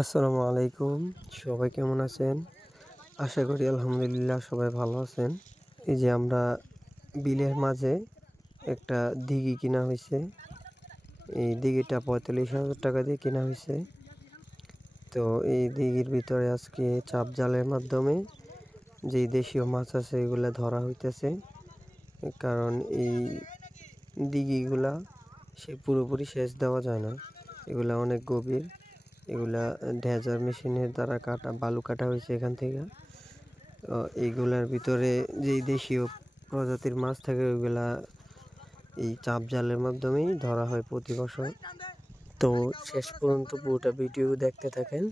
আসসালামু আলাইকুম। সবাই কেমন আছেন? আশা করি আলহামদুলিল্লাহ সবাই ভালো আছেন। এই যে আমরা বিলের মাঝে একটা দিঘি কিনা হয়েছে। এই দিঘিটা পঁয়তাল্লিশ হাজার টাকা দিয়ে কিনা হয়েছে। তো এই দিঘির ভিতরে আজকে চাপ জালের মাধ্যমে যেই দেশীয় মাছ আছে এগুলা ধরা হইতেছে। কারণ এই দিঘিগুলা সে পুরোপুরি সেচ দেওয়া যায় না। এগুলা অনেক গভীর। এগুলা ড্রেজার মেশিনের দ্বারা কাটা বালু কাটা হয়েছে এখান থেকে। এইগুলার ভিতরে যেই দেশীয় প্রজাতির মাছ থাকে ওইগুলা এই চাপ জালের মাধ্যমেই ধরা হয় প্রতি বছর। তো শেষ পর্যন্ত পুরোটা ভিডিও দেখতে থাকেন।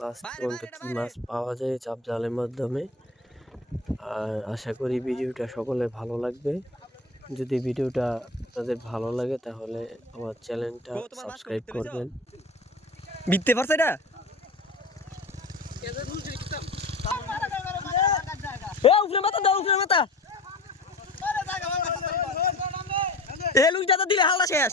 লাস্ট পর্যন্ত কী মাছ পাওয়া যায় চাপ জালের মাধ্যমে। আর আশা করি ভিডিওটা সকলে ভালো লাগবে। যদি ভিডিওটা আপনাদের ভালো লাগে তাহলে আমার চ্যানেলটা সাবস্ক্রাইব করবেন। বিতে পারছে এটা ও উপরে মাথা দাও উপরে মাথা। এ লুই দাদা দিলে হালা শেষ।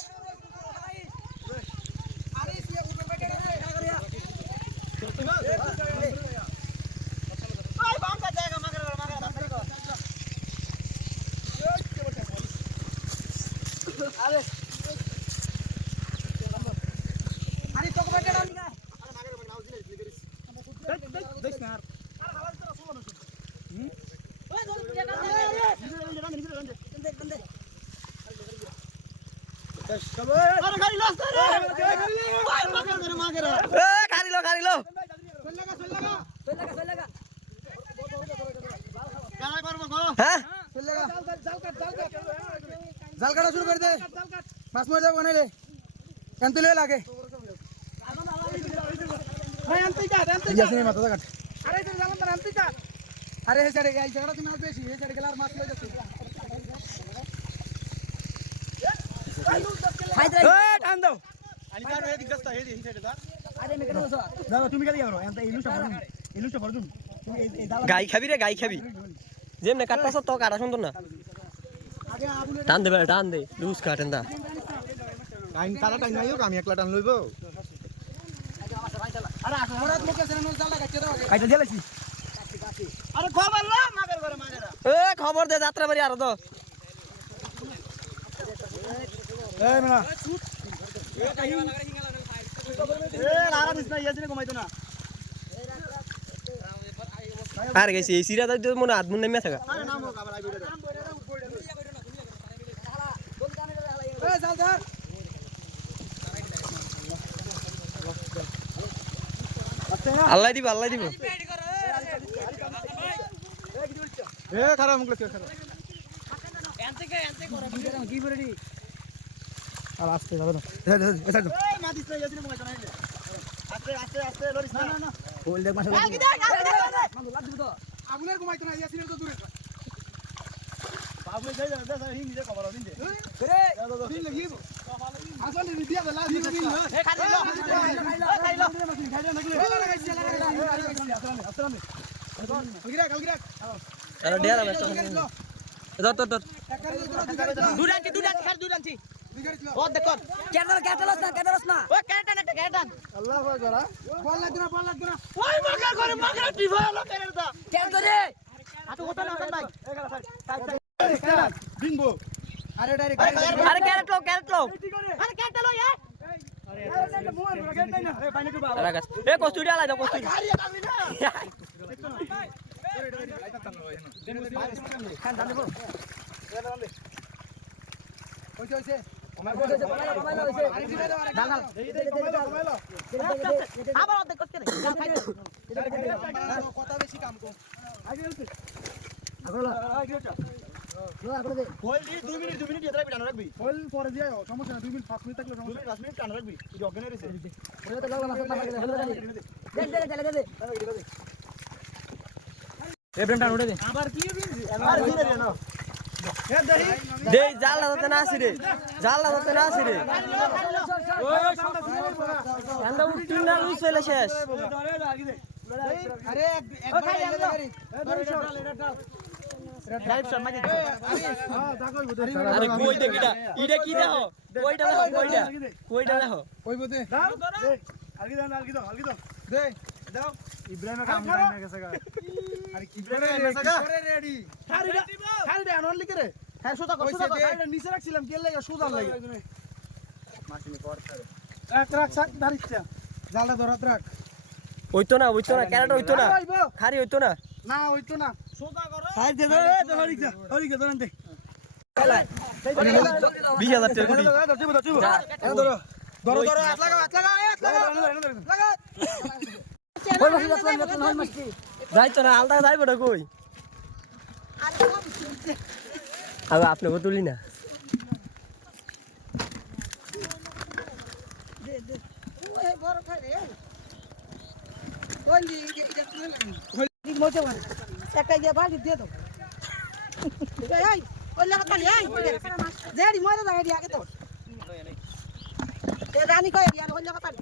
এ কারিলো কারিলো হ্যাঁ জাল কাটা শুরু করে দে মাছ মরে যাব বানাইলে কেন তুলে লাগে আরে হে সাইডে এই জায়গাটা তুমি বেশি এই সাইডে গেলে আর মাছ লয়ে যাচ্ছে গাই খাবি রে গাই খাবি। যেমনে কাটতাছ তো কাটা সুন্দর না। টান দে টান দে। লুজ কাটেন দা টাইম তারা টাইম নাই আমি একলা টান লইব। আরে আসো মরাত মুখে সেনা জাল লাগাচ্ছে দাও কাইটা দিলাছি আরে খবর না মাগের করে মাগের এ খবর দে যাত্রা বাড়ি আর তো এই মেলা এ লারা দিস না ইয়াসিনে ঘুমাইতো না আর গেছি এই সিরা তো মনে থাকা আরে নাম ধর আল্লাহ দিব আল্লাহ দিব। এ খারাপ মুখ খারাপ। কি করে দি আর আস্তে যাবে না না না না না না আগুনের ঘুমাইতো না ইয়াসিনের তো দূরে বাবু যাই যা যা হিং দিতে খবর দিন দে রে দিন লাগি আসলে দিয়া বলা দিন দিন এ খাই লো খাই লো খাই লো লাগাইছি লাগাইছি আসসালামু কালগিরা কালগিরা আরে ডেরা বেটা ধর ধর দুরান্তি দুরান্তি খার দুরান্তি ও দেখো কেদার কেদারস না কেদারস না ও কেটান একটা কেটান আল্লাহ আকবার বল লাগি না বল লাগি না ওই মাগা করে মাগা টিভা হলো কেনটা কেদারে আতো কথা না ভাই বিনবো আরে ডাইরেক্ট আরে ক্যারেট লো ক্যারেট লো আরে কেটা লো এ আরে গাছ এ কস্তুরি আলাই দাও কস্তুরি হইছে হইছে আবার অর্ধেক করতে কথা বেশি কাম কম কইল দি 2 মিনিট 2 মিনিট এতরা বিটানো রাখবি ফল পরে দিয়ে সমস্যা না দুই মিনিট পাঁচ মিনিট থাকলে 2 মিনিট 5 মিনিট টান রাখবি তুই অজ্ঞান হইছে? আবার কি আর ধীরে রে না দে জাল লাগাতে না আসি রে। জাল লাগাতে না আসি রে। ঠান্ডা উঠতি না লুজ চলে শেষ। আরে একবার আইলে গাড়ি রাইট শট মাগি আরে কই দে কিটা? ইডা কি দেখো কইটা দেখো কইটা। কইটা দেখো। ওই বতে আলগি দাও আলগি দাও আলগি দাও দে দাও ইব্রাহিমের কাম করো। হয়ে গেছে গা আরে কি ইব্রাহিম করে এসে গা? রেডি খারিটা খারিটা আনন লিখে রে হ্যাঁ সোজা কর সোজা কর দে। খারিটা নিচে রাখছিলাম কে লাগে সোজা লাগে রাখ রাখ সাত দাঁড়িয়ে জালটা ধরাত রাখ হইতো না হইতো না ক্যারেট হইতো না খারি হইতো না না হইতো না সোজা করো সাইড দে দে দে হরি যা ধরেন দে বিশ হাজার টাকা ধরো ধরো ধরো হাত লাগাও হাত লাগাও হাত লাগাও লাগা যাইতো না আলদা যাইবো না কই আবে আপনাকে তুলি না একটা দিয়ে বাড়ি দিয়ে দাও রানী কই দিয়া লাগা পানি